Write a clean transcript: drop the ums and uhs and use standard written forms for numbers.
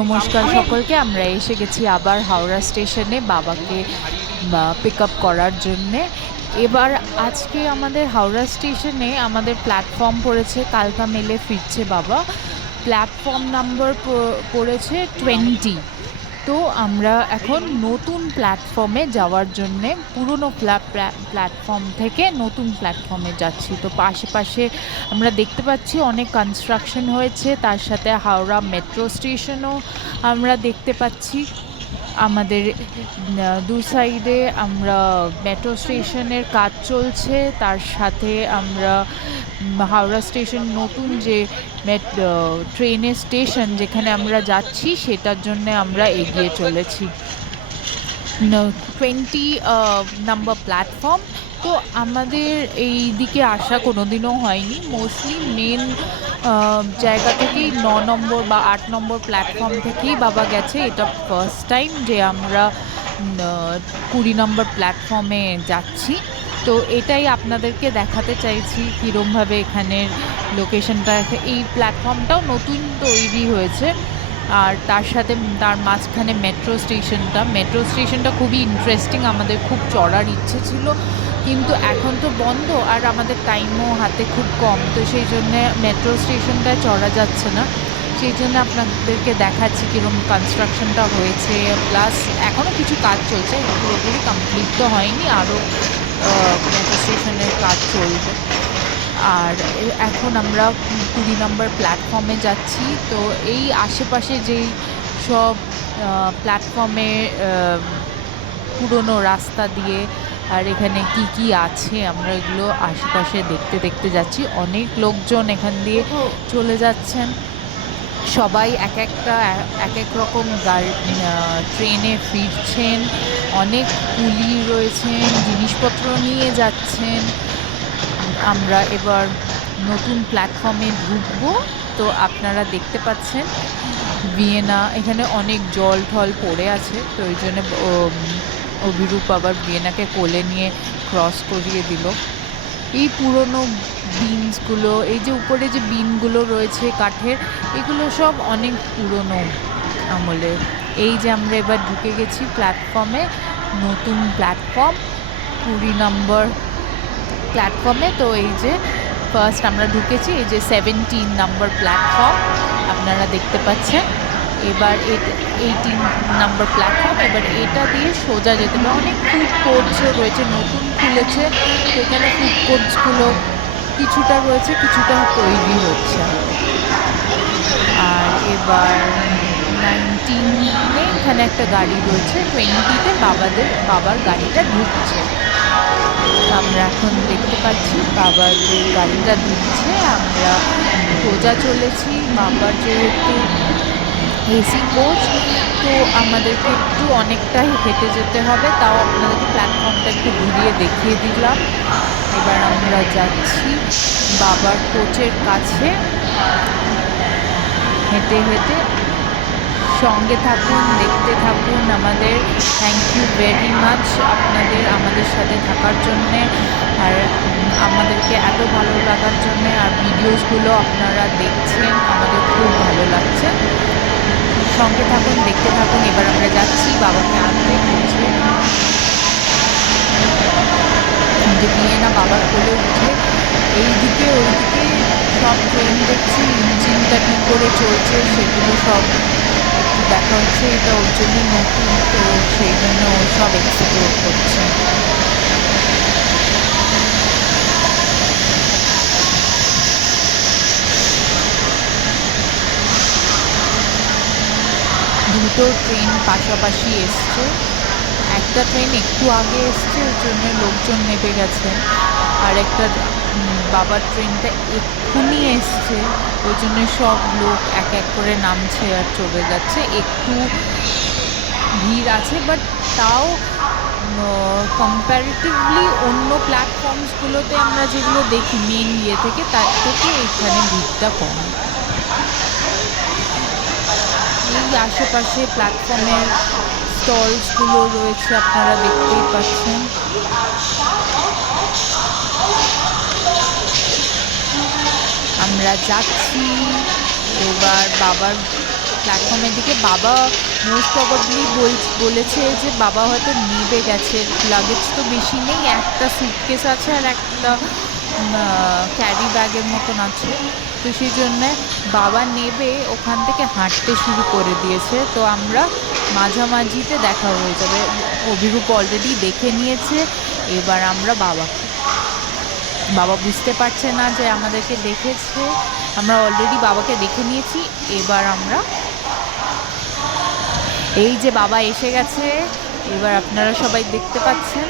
নমস্কার সকলকে। আমরা এসে গেছি আবার হাওড়া স্টেশনে বাবাকে পিক আপ করার জন্যে। এবার আজকে আমাদের হাওড়া স্টেশনে আমাদের প্ল্যাটফর্ম পড়েছে কালকা মেলে ফিরছে বাবা। প্ল্যাটফর্ম নাম্বার পড়েছে 20। তো আমরা এখন নতুন প্ল্যাটফর্মে যাওয়ার জন্যে পুরনো প্ল্যাটফর্ম থেকে নতুন প্ল্যাটফর্মে যাচ্ছি। তো আশেপাশে আমরা দেখতে পাচ্ছি অনেক কনস্ট্রাকশন হয়েছে, তার সাথে হাওড়া মেট্রো স্টেশনও আমরা দেখতে পাচ্ছি। আমাদের দু সাইডে আমরা মেট্রো স্টেশনের কাজ চলছে, তার সাথে আমরা হাওড়া স্টেশন নতুন যে ট্রেনের স্টেশন যেখানে আমরা যাচ্ছি সেটার জন্য আমরা এগিয়ে চলেছি। 20 নাম্বার প্ল্যাটফর্ম। তো আমাদের এই দিকে আসা কোনোদিনও হয়নি, মোস্টলি মেন জায়গা থেকেই 9 নম্বর বা 8 নম্বর প্ল্যাটফর্ম থেকেই বাবা গেছে। এটা ফার্স্ট টাইম যে আমরা 20 নম্বর প্ল্যাটফর্মে যাচ্ছি। তো এটাই আপনাদেরকে দেখাতে চাইছি কীরমভাবে এখানের লোকেশনটা। এই প্ল্যাটফর্মটাও নতুন তৈরি হয়েছে, আর তার সাথে তার মাঝখানে মেট্রো স্টেশনটা খুবই ইন্টারেস্টিং। আমাদের খুব চড়ার ইচ্ছে ছিল, কিন্তু এখন তো বন্ধ আর আমাদের টাইমও হাতে খুব কম, তো সেই জন্যে মেট্রো স্টেশনটায় চড়া যাচ্ছে না। সেই জন্য আপনাদেরকে দেখাচ্ছি কীরকম কনস্ট্রাকশনটা হয়েছে, প্লাস এখনও কিছু কাজ চলছে, পুরোপুরি কমপ্লিট তো হয়নি, আরও মেট্রো স্টেশনের কাজ চলবে। আর এখন আমরা 20 নম্বর প্ল্যাটফর্মে যাচ্ছি। তো এই আশেপাশে যেই সব প্ল্যাটফর্মে পুরনো রাস্তা দিয়ে আর এখানে কি কি আছে আমরা এগুলো আশেপাশে দেখতে দেখতে যাচ্ছি। অনেক লোকজন এখান দিয়ে চলে যাচ্ছেন, সবাই এক এক রকম ট্রেনে ফিরছেন। অনেক কুলি রয়েছেন, জিনিসপত্র নিয়ে যাচ্ছেন। আমরা এবার নতুন প্ল্যাটফর্মে ঢুকবো। তো আপনারা দেখতে পাচ্ছেন ভিয়েনা, এখানে অনেক জল ঠল পড়ে আছে, তো ওই জন্য অভিরূপ আবার ভিয়েনাকে কোলে নিয়ে ক্রস করিয়ে দিল। এই পুরনো বিনসগুলো, এই যে উপরে যে বিনগুলো রয়েছে কাঠের, এগুলো সব অনেক পুরনো আমলের। এই যে আমরা এবার ঢুকে গেছি প্ল্যাটফর্মে, নতুন প্ল্যাটফর্ম 20 নম্বর প্ল্যাটফর্মে। তো এই যে ফার্স্ট আমরা ঢুকেছি, এই যে 17 নম্বর প্ল্যাটফর্ম আপনারা দেখতে পাচ্ছেন। এবার 18 নম্বর প্ল্যাটফর্ম। এবার এটা দিয়ে সোজা যেতে হবে। অনেক ফুড কোর্টসও রয়েছে, নতুন খুলেছে, সেখানে ফুড কোর্টসগুলো কিছুটা রয়েছে, কিছুটা তৈরি হচ্ছে। আর এবার 19-এ এখানে একটা গাড়ি রয়েছে, 20-তে বাবার গাড়িটা ঢুকছে। আমরা এখন দেখতে পাচ্ছি বাবাদের গাড়িটা ঢুকছে। আমরা সোজা চলেছি, বাবার যেহেতু এসি কোচ, তো আমাদেরকে একটু অনেকটাই হেঁটে যেতে হবে, তাও আপনাদেরকে প্ল্যাটফর্মটা একটু ঘুরিয়ে দেখিয়ে দিলাম। এবার আমরা যাচ্ছি বাবার কোচের কাছে হেঁটে হেঁটে। সঙ্গে থাকুন, দেখতে থাকুন আমাদের। থ্যাংক ইউ ভেরি মাচ আপনাদের আমাদের সাথে থাকার জন্যে, আর আমাদেরকে এত ভালো লাগার জন্যে, আর ভিডিওসগুলো আপনারা দেখছেন, আমাদের খুব ভালো লাগছে। সঙ্গে থাকুন, দেখতে থাকুন। এবার আমরা যাচ্ছি বাবাকে আনতে। হচ্ছে যে ভিয়েনা বাবার কোলে উঠে এইদিকে ওইদিকে সব ট্রেন দেখছি, ইঞ্জিনটা কী করে চলছে সেগুলো সব একটু দেখা হচ্ছে। এটা ওর জন্য নতুন, তো সেই জন্য ও সব এক্সপ্লোর করছে। দুটো ট্রেন পাশাপাশি এসছে, একটা ট্রেন একটু আগে এসছে, ওর জন্য লোকজন নেমে গেছেন। আর একটা বাবার ট্রেনটা এক্ষুনি এসছে, ওই জন্য সব লোক এক এক করে নামছে আর চলে যাচ্ছে। একটু ভিড় আছে, বাট তাও কম্প্যারেটিভলি অন্য প্ল্যাটফর্মসগুলোতে আমরা যেগুলো দেখি মেন ইয়ে থেকে, তার থেকে এখানে ভিড়টা কম। এই আশেপাশে প্ল্যাটফর্মের স্টলসগুলো রয়েছে, আপনারা দেখতেই পাচ্ছেন। আমরা যাচ্ছি এবার বাবার প্ল্যাটফর্মের দিকে। বাবা মোস্ট প্রবাবলি বলেছে যে বাবা হয়তো নেবে গেছে, লাগেজ তো বেশি নেই, একটা সুটকেস আছে আর একটা ক্যারি ব্যাগের মতন আছে। তো সেই জন্যে বাবা নেবে, ওখান থেকে হাঁটতে শুরু করে দিয়েছে। তো আমরা মাঝামাঝিতে দেখা হয়ে যাবে। অভিরূপ অলরেডি দেখে নিয়েছে। এবার আমরা বাবা বুঝতে পারছে না যে আমাদেরকে দেখেছে, আমরা অলরেডি বাবাকে দেখে নিয়েছি। এবার আমরা এই যে বাবা এসে গেছে, এবার আপনারা সবাই দেখতে পাচ্ছেন।